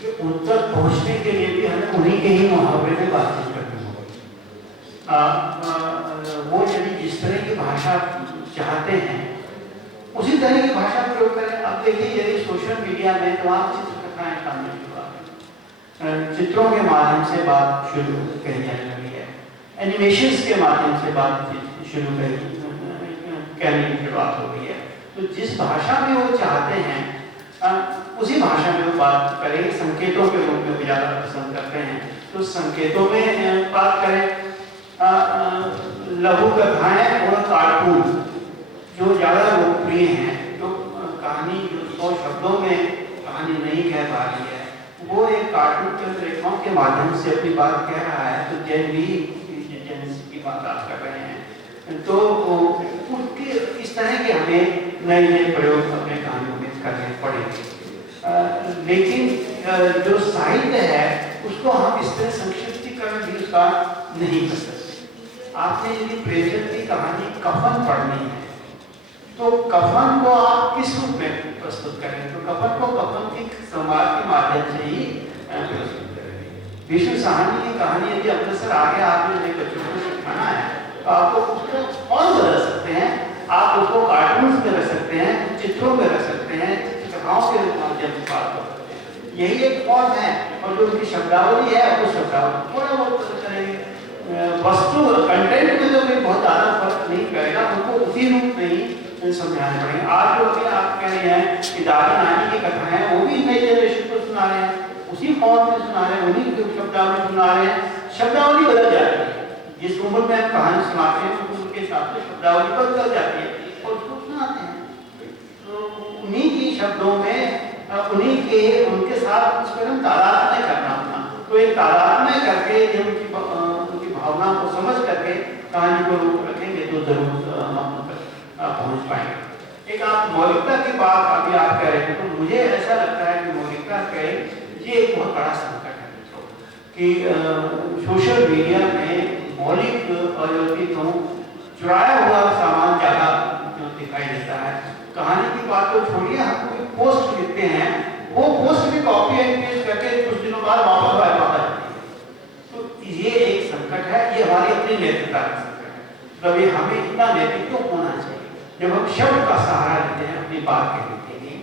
कि उन तक पहुंचने के लिए भी हमें उन्हीं के ही मुहावरे में बातचीत करनी होगी। वो यदि जिस तरह की भाषा चाहते हैं उसी तरह की भाषा प्रयोग करें। अब देखिए यदि सोशल मीडिया में तमाम चित्रकथाएं सामने शुरू, चित्रों के माध्यम से बात शुरू कही जाने लगी है, एनिमेशंस के माध्यम से बातचीत शुरू कहने की शुरुआत हो गई है। तो जिस भाषा में वो चाहते हैं उसी भाषा में वो बात करें। संकेतों के रूप में वो ज़्यादा पसंद करते हैं तो संकेतों में बात करें। लघु कथाएं और कार्टून जो ज़्यादा लोकप्रिय हैं, जो कहानी जो 100 शब्दों में कहानी नहीं कह पा रही है, वो एक कार्टून चंद्ररेखाओं के माध्यम से अपनी बात कह रहा है। तो जेन की बात आप कर रहे हैं, तो उसके इस तरह के हमें नए नए प्रयोग अपने कहानियों में करने पड़ेंगे। लेकिन जो साहित्य है उसको हम इस तरह संक्षिप्तीकरण भी उसका नहीं कर सकते। आपने यदि प्रेमचंद की कहानी कफन पढ़नी है तो कफन को आप किस रूप में प्रस्तुत करें? तो कफन को कफन की संवाद के माध्यम से ही प्रस्तुत करेंगे। विष्णु साहनी की कहानी यदि अग्रसर आगे आपने बच्चों को सिखाना है तो आपको उसको कौन बदल सकते हैं? आप उसको कार्टून्स में रख सकते हैं, चित्रों में रख सकते हैं, चित्रकथाओं के माध्यम से बात कर सकते हैं। यही एक फॉर्म है। और जो उनकी शब्दावली है वो शब्दावली थोड़ा बहुत करेंगे, वस्तु कंटेंट में तो कोई बहुत ज़्यादा फर्क नहीं करेगा, उनको उसी रूप में ही समझाने पड़ेंगे। आज जो भी आप कह रहे हैं कि दादी नानी की कथाएं वो भी नई जनरेशन को सुना रहे हैं, उसी फॉर्म में सुना रहे हैं, उन्हीं की शब्दावली सुना रहे हैं। शब्दावली बदल जाती है, जिस उम्र में आप कहानी सुनाते हैं उस उम्र के हिसाब से शब्दावली बदल जाती है और उसको सुनाते हैं। तो उन्हीं की शब्दों में उन्हीं के उनके साथ उसको हम तादाद में करना होता। तो एक तादाद में करके जब उनकी भावना को समझ करके कहानी को रूप रखेंगे तो जरूर हम पहुंच पाएंगे। एक आप मौलिकता की बात अभी आप कह रहे थे, तो मुझे ऐसा लगता है कि मौलिकता का ये एक बहुत बड़ा संकट है मित्रों कि सोशल मीडिया में मौलिक और चुराया हुआ सामान ज़्यादा दिखाई देता है। कहानी की बात तो छोड़िए, हम कोई पोस्ट लिखते हैं, वो पोस्ट भी कॉपी एंड पेस्ट करके कुछ दिनों बाद वापस वापस जाती है। तो ये एक संकट है, ये हमारी अपनी नैतिकता का संकट है। कभी हमें इतना नैतिक क्यों होना चाहिए? जब हम शब्द का सहारा लेते हैं अपनी बात कहने के लिए,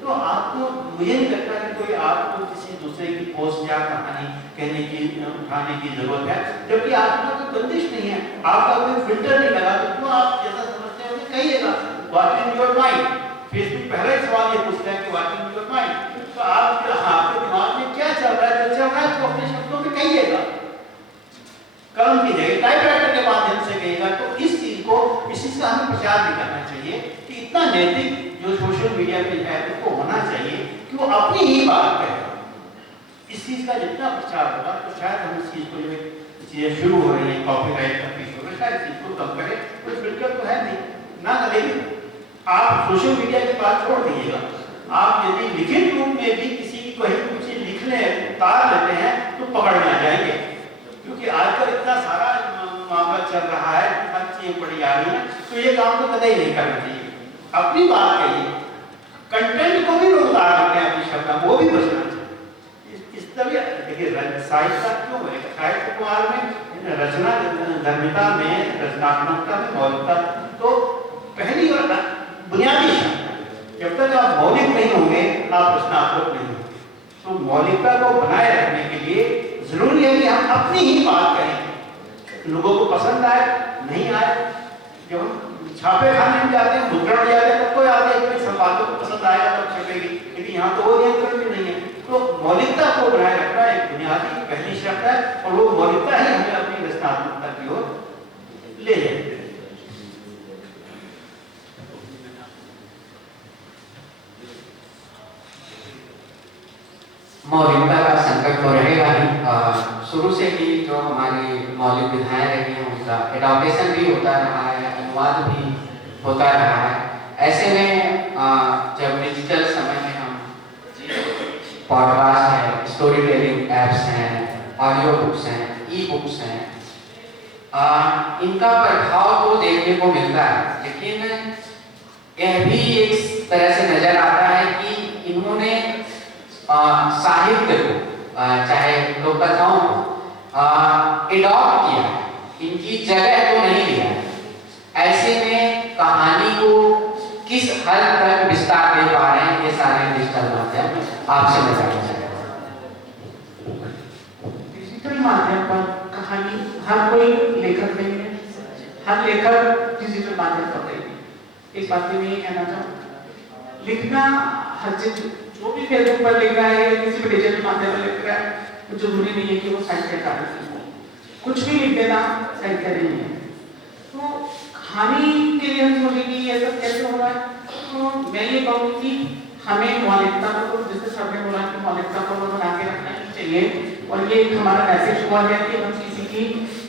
तो आपको मुझे नहीं लगता कि कोई आपको किसी दूसरे की पोस्ट या कहानी कहने की उठाने की जरूरत है, जबकि आपका कोई बंदिश नहीं है, आपका कोई फिल्टर नहीं लगा। तो क्यों आप जैसा समझते हैं कहिएगा, what in your mind. Facebook पहला ही सवाल ये पूछता है कि व्हाट इन योर माइंड। तो आपके दिमाग में क्या चल रहा है, जो चल रहा है तो अपने शब्दों में कहिएगा, कलम की जगह टाइपराइटर के माध्यम से कहिएगा। तो इस चीज का हमें प्रचार भी करना चाहिए कि इतना नैतिक जो सोशल मीडिया पे है उसको होना चाहिए कि वो अपनी ही बात कहे। इस चीज का जितना प्रचार होगा तो शायद हम इस चीज को जो चीजें शुरू हो रही है कॉपीराइट का पीछे होगा, शायद चीज को कम करें। कोई फिल्टर तो है नहीं ना, लेकिन आप सोशल मीडिया की बात छोड़ दीजिएगा, आप यदि लिखित रूप में भी किसी की कहीं कुछ चीज लिख लें, उतार लेते हैं तो पकड़ में आ जाएंगे। क्योंकि आजकल इतना सारा मामला चल रहा है, हर चीज पड़ी जा रही है, तो ये काम तो कतई नहीं करना चाहिए। अपनी बात कहिए, कंटेंट को भी लोग उतार लेते हैं अपनी शब्द, वो भी बचना चाहिए। इस तरह देखिए साहित्य क्यों है, साहित्य कुमार में रचना धर्मिता में, रचनात्मकता में मौलिकता तो पहली और बुनियादी शर्त है। जब तक आप मौलिक नहीं होंगे आप रचनात्मक नहीं होंगे। तो मौलिकता को बनाए रखने के लिए जरूरी है कि हम अपनी ही बात करें, लोगों को पसंद आए नहीं आए। जब हम छापे खाने में जाते हैं, मुद्रण में जाते हैं, तब कोई आते हैं कि संपादक को पसंद आएगा तब छपेगी, लेकिन यहाँ तो वो नियंत्रण भी नहीं है। तो मौलिकता को बनाए रखना एक बुनियादी पहली शर्त है, और वो मौलिकता ही हमें अपनी रचनात्मकता की ओर ले जाएगी। मौलिकता का संकट तो रहेगा ही। शुरू से ही जो हमारी मौलिक विधाएं रही हैं उसका एडॉप्टेशन भी होता रहा है, अनुवाद भी होता रहा है। ऐसे में जब डिजिटल समय में हम पॉडकास्ट है, स्टोरी टेलिंग एप्स हैं, ऑडियो बुक्स हैं, ई बुक्स हैं, इनका प्रभाव तो देखने को मिलता है। लेकिन यह भी एक तरह से नजर आता है कि इन्होंने साहित्य को चाहे लोक कथाओं को एडॉप्ट किया है, इनकी जगह तो नहीं लिया है। ऐसे में कहानी को किस हद तक विस्तार दे पा रहे हैं ये सारे डिजिटल माध्यम, आपसे मैं जानना चाहूँगा। डिजिटल माध्यम पर कहानी हर कोई लेखक नहीं है, हर लेखक डिजिटल माध्यम पर नहीं है। इस बात में ये कहना चाहूँ, लिखना हर चीज जो भी फेसबुक पर लिख रहा है, किसी भी डिजिटल माध्यम पर लिख रहा है, तो जरूरी नहीं है कि वो साहित्यकार हो। कुछ भी लिख देना साहित्य नहीं है। तो कहानी के लिए हम सोचे कि ये सब कैसे हो रहा है, तो मैं ये कहूँगी कि हमें मौलिकता को, जैसे सर ने बोला कि मौलिकता को बना के रखना ही चाहिए। और ये हमारा मैसेज हुआ है कि हम किसी की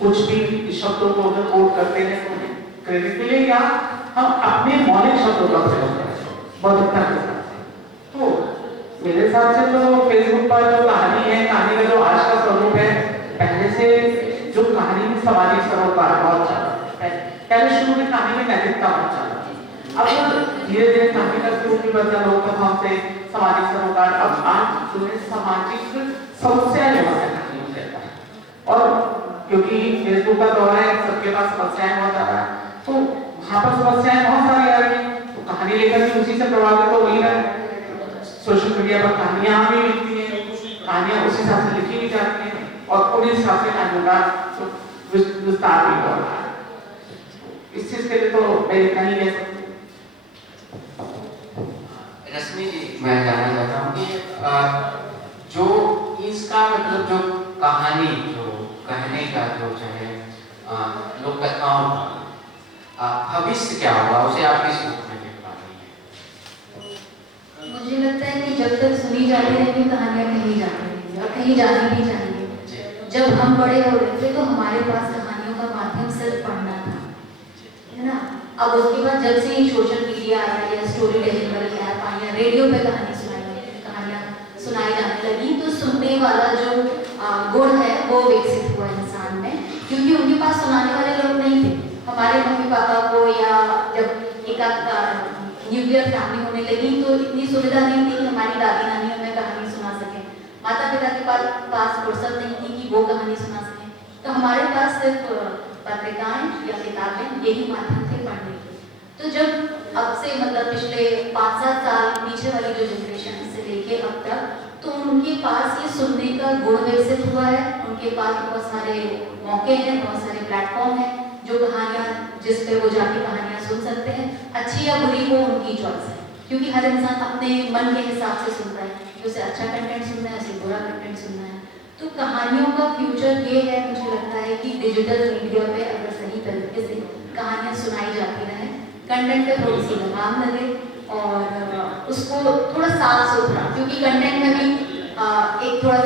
कुछ भी शब्दों को अगर कोट करते हैं तो क्रेडिट मिले, या हम अपने मौलिक शब्दों का प्रयोग करें बौद्धिकता के साथ। तो मेरे हिसाब से तो फेसबुक पर जो कहानी है, कहानी का जो आज का स्वरूप है, पहले से जो कहानी में सामाजिक सरोकार बहुत ज्यादा पहले शुरू में कहानी में नैतिकता बहुत ज्यादा, अब धीरे धीरे कहानी का स्वरूप भी बदला, लोग कथाओं से सामाजिक सरोकार, अब आज जो है सामाजिक समस्या जो है कहानियों से, और क्योंकि फेसबुक का दौर है, सबके पास समस्याएं बहुत ज्यादा है, तो वहां पर समस्याएं बहुत सारी आ रही है, तो कहानी लेखक भी उसी से प्रभावित हो रही है। सोशल मीडिया पर कहानियां भी लिखती हैं, कहानियां उसी हिसाब से लिखी भी जाती हैं, और उन्हीं हिसाब से कहानियों का विस्तार भी हो रहा है। इस चीज के लिए तो मैं इतना ही कह सकती हूँ। रश्मि जी, मैं जानना चाहता हूँ कि जो इसका मतलब जो कहानी जो कहने का जो है लोक कथाओं का भविष्य क्या होगा, उसे आप किस रूप में देख पा रही हैं? मुझे लगता है कि जब तक सुनी जाती रहेगी कहानियाँ कहीं जाती रहेंगी और कहीं जानी भी चाहिए। जब हम बड़े हो रहे थे तो हमारे पास कहानियों का माध्यम सिर्फ पढ़ना था, है ना। अब उसके बाद जब से सोशल मीडिया आया या स्टोरी टेलिंग वाली ऐप आई या रेडियो पे कहानियाँ सुनाई जाने लगी, तो सुनने वाला जो गुण है वो विकसित हुआ इंसान में, क्योंकि उनके पास सुनाने वाले लोग नहीं थे। हमारे मम्मी पापा को या जब एक न्यूक्लियर फैमिली होने लगी तो इतनी सुविधा नहीं थी कि हमारी दादी नानी हमें कहानी सुना सके, माता पिता के पास फुर्सत नहीं थी कि वो कहानी सुना सके, तो हमारे पास सिर्फ पत्रिकाएं या किताबें यही माध्यम थे पढ़ने के। तो जब अब से मतलब पिछले 5-7 साल पीछे वाली जो जनरेशन से लेके अब तक, तो उनके पास ये सुनने का गुण विकसित हुआ है, उनके पास बहुत सारे मौके हैं, बहुत सारे प्लेटफॉर्म हैं जो कहानियाँ जिस पे वो जाके कहानियाँ सुन सकते हैं। अच्छी या बुरी वो उनकी चॉइस है, क्योंकि हर इंसान अपने मन के हिसाब से सुनता है कि उसे अच्छा कंटेंट सुनना है, उसे बुरा कंटेंट सुनना है। तो कहानियों का फ्यूचर ये है, मुझे लगता है कि डिजिटल मीडिया पे अगर सही तरीके से कहानियाँ सुनाई जाती रहे, कंटेंट पे थोड़ी सी लगाम लगे और उसको थोड़ा साफ सुथरा, क्योंकि कंटेंट में भी एक थोड़ा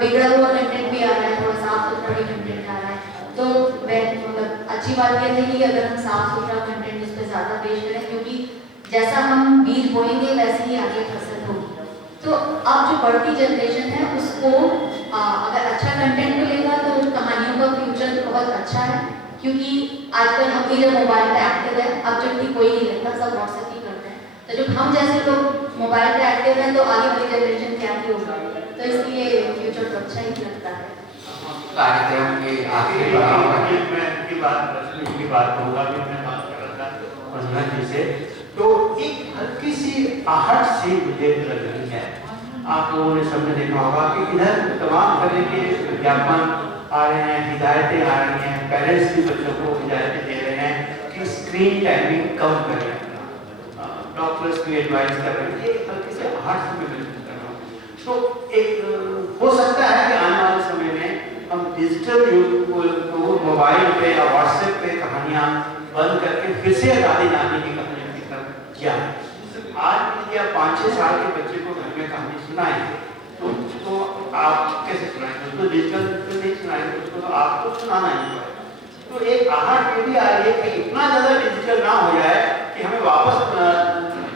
बिगड़ा हुआ कंटेंट भी आ रहा है, थोड़ा साफ सुथरा भी कंटेंट आ रहा है। तो मतलब अच्छी बात यह है कि अगर हम साफ सुथरा कंटेंट उस पर ज़्यादा पेश करें, क्योंकि जैसा हम बीज बोएंगे वैसे ही आगे फसल होगी। तो अब जो बढ़ती जनरेशन है उसको अगर अच्छा कंटेंट मिलेगा तो कहानियों का फ्यूचर बहुत अच्छा है, क्योंकि आजकल हम भी जब मोबाइल पे एक्टिव है, अब चिट्ठी कोई नहीं लिखता, सब व्हाट्सएप ही करते हैं। तो जब हम जैसे लोग मोबाइल पे एक्टिव हैं तो आगे वाली जनरेशन क्या ही होगा, तो इसलिए फ्यूचर तो अच्छा ही लगता है। कार्यक्रम के आखिरी मैं की बात कहूँगा कि मैं बात कर रहा था मंजना जी से, तो एक हल्की सी आहट सी मुझे लग रही है। आप लोगों ने सबने देखा होगा कि इधर तमाम तरह के विज्ञापन आ रहे हैं, हिदायतें आ रही हैं, पेरेंट्स भी बच्चों को हिदायतें दे रहे हैं कि स्क्रीन टाइमिंग कम करें, डॉक्टर्स भी एडवाइस कर रहे हैं। ये हल्की सी आहट से मैं महसूस कर रहा हूँ। तो एक हो सकता है कि आने वाले समय में हम डिजिटल युग को मोबाइल पे या व्हाट्सएप पे कहानियाँ बंद करके फिर से दादी नानी की कहानियों की तरफ किया। आज या 5-6 साल के बच्चे को घर में कहानी सुनाएं तो आप कैसे सुनाएंगे उसको? डिजिटल पे नहीं सुनाएंगे उसको, तो आपको सुनाना ही पड़ेगा। तो एक आहट ये भी आ रही है कि इतना ज़्यादा डिजिटल ना हो जाए कि हमें वापस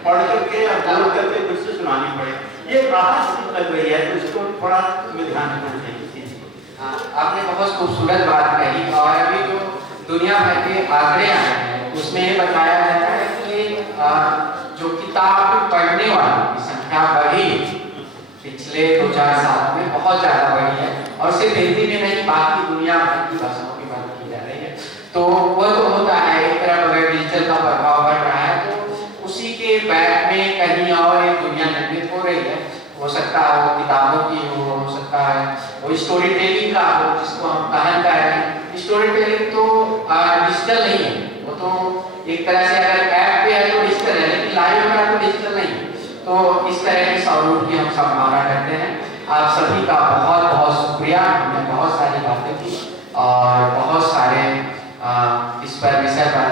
पढ़ करके या बोल करके फिर से सुनानी पड़े। ये आहट लग रही है, तो इसको थोड़ा ध्यान रखना चाहिए। आपने बहुत खूबसूरत बात कही, और अभी जो दुनिया भर के आंकड़े आए हैं उसमें ये बताया जाता है कि जो किताब पढ़ने वालों की संख्या बढ़ी पिछले 2-4 सालों में बहुत ज़्यादा बढ़ी है, और सिर्फ हिंदी में नहीं बाकी दुनिया भर की भाषाओं की बात की जा रही है। तो वो तो होता है, एक तरफ अगर डिजिटल का प्रभाव बढ़ रहा है तो उसी के बैक में कहीं और एक दुनिया निर्मित हो रही है। हो सकता है वो किताबों की हो सकता है वो स्टोरी टेलिंग का हो, जिसको हम कहानी कह रहे हैं। स्टोरी टेलिंग तो डिजिटल नहीं है, वो तो एक तरह से अगर ऐप पे है तो डिजिटल है, लेकिन लाइव में तो डिजिटल नहीं है। तो इस तरह के स्वरूप की हम संभावना करते हैं। आप सभी का बहुत बहुत शुक्रिया। हमने बहुत सारी बातें की और बहुत सारे इस पर विषय पर